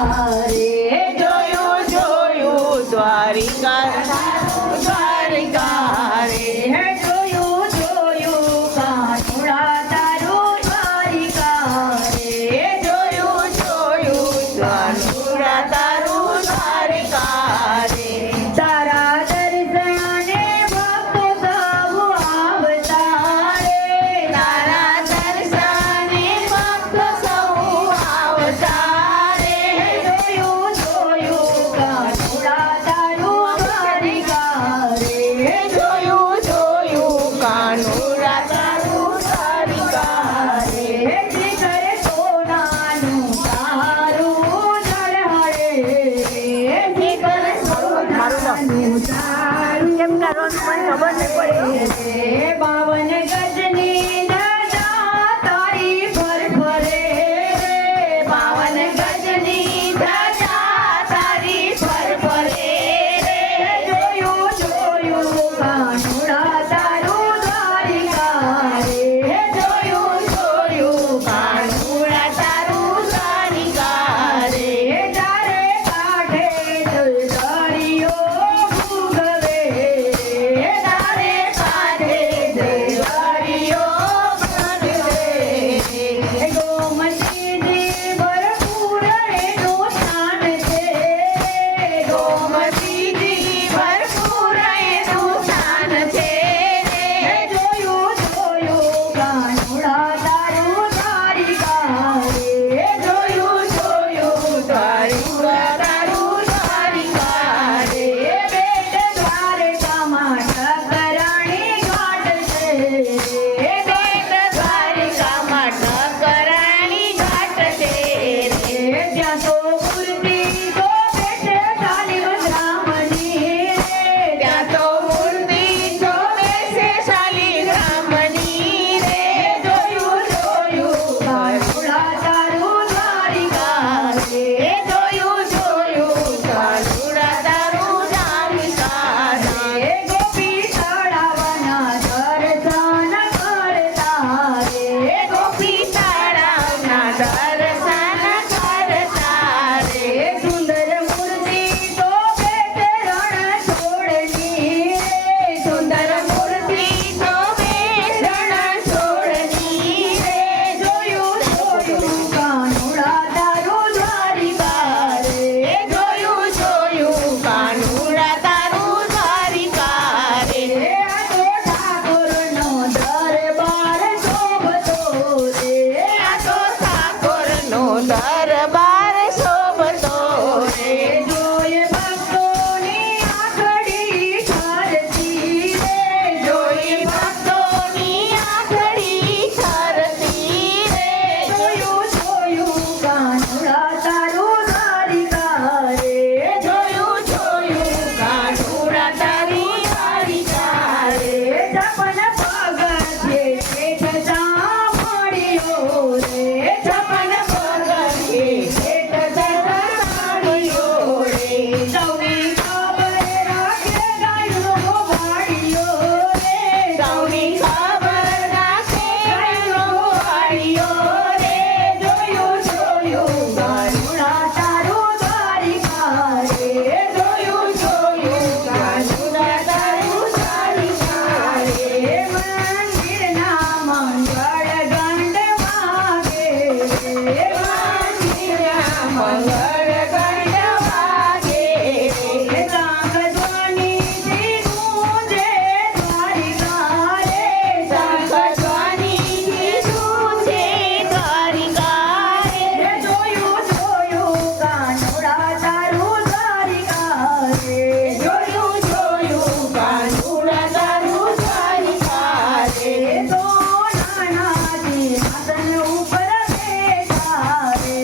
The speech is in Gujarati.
રે જોયું જોયું દ્વારિકા દ્વારિકા રે જોયું જોયું કાનુડા તારું દ્વારિકા રે જોયું જોયું કાનુડા તારું દ્વારિકા રે તારા દર્શને ભક્તો સૌ આવતા રે તારા દર્શને ભક્તો સૌ આવતા રે જોયું જોયું કાનુડા તારું દ્વારિકા રે જોયું જોયું કાનુડા તારું દ્વારિકા રે શિખર સોનાનું તારું ચઢાડે શિખર સોનાનું તારું કેમ કરવાનું મને ખબર નહીં પડે 52 ગજની ધજા તારી પર ફરે રે 52 ગજની ધજા તારી પર ફરે રે જોયું જોયું કાનુડા તારું દ્વારિકા રે જોયું જોયું કાનુડા તારું દ્વારિકા રે તારે કાંઠે દરિયો ભૂગવે તારે કાંઠે દરિયો ભૂગવે ગોમતીજી ભરપૂર એનું સ્થાન છે ગોમતીજી ભરપૂર એનું સ્થાન છે રે જોયું જોયું કાનુડા તારું દ્વારિકા રે જોયું જોયું કાનુડા તારું દ્વારિકા રે બેટ દ્વારકામાં ઠકરાણી ઘાટ છે બેટ દ્વારકામાં ઠકરાણી ઘાટ છે રે ત્યાં તો મૂર્તિ તો બેઠે શાલિવ બ્રાહ્મણી રે ત્યાં તો મૂર્તિ તો બેસે શાલિવ બ્રાહ્મણી રે જોયું જોયું કાનુડા તારું દ્વારિકા રે જોયું જોયું કાનુડા તારું દ્વારિકા રે ગોપી તળાવના દર્શન કરતા રે ગોપી તળાવના દર્શન કરતા રે સુંદર મૂર્તિ તો બેસે રણ છોડની રે સુંદર મૂર્તિ તો બેસે રણ છોડની રે જોયું જોયું કાનુડા તારું દ્વારિકા રે જોયું જોયું કાનુડા તારું દ્વારિકા રે આ તો ઠાકોરનો દરબાર શોભતો રે આ તો ઠાકોરનો દરબાર શોભતો રે જોયે ભક્તોની આંખડી ઠરતી રે જોયે ભક્તોની આંખડી ઠરતી રે જોયું જોયું કાનુડા તારું દ્વારિકા રે જોયું જોયું કાનુડા તારી દ્વારિકા રે છપ્પન પગથિયે શેઠ સાંભળ્યો રે છપ્પન પગથિયે શેઠ સાંભળ્યો રે સૌની ખબર રાખે ગાયનો વાળિયો રે સૌની ખબર રાખે ગાયનો વાળિયો રે જોયું જોયું કાનુડા તારું દ્વારિકા રે જોયું જોયું કાનુડા તારું દ્વારિકા રે મંદિરના મંગળ ઘંટ વાગે રે મંદિરના મંગળ ઘંટ વાગે રે સાંગ ધ્વનિથી ગૂંજે દ્વારિકા રે સાંગ ધ્વનિથી ગૂંજે દ્વારિકા રે જોયું જોયું કાનુડા તારું દ્વારિકા રે જોયું જોયું કાનુડા તારું દ્વારિકા રે સોનાના સિંહાસન ઉપર બેઠા રે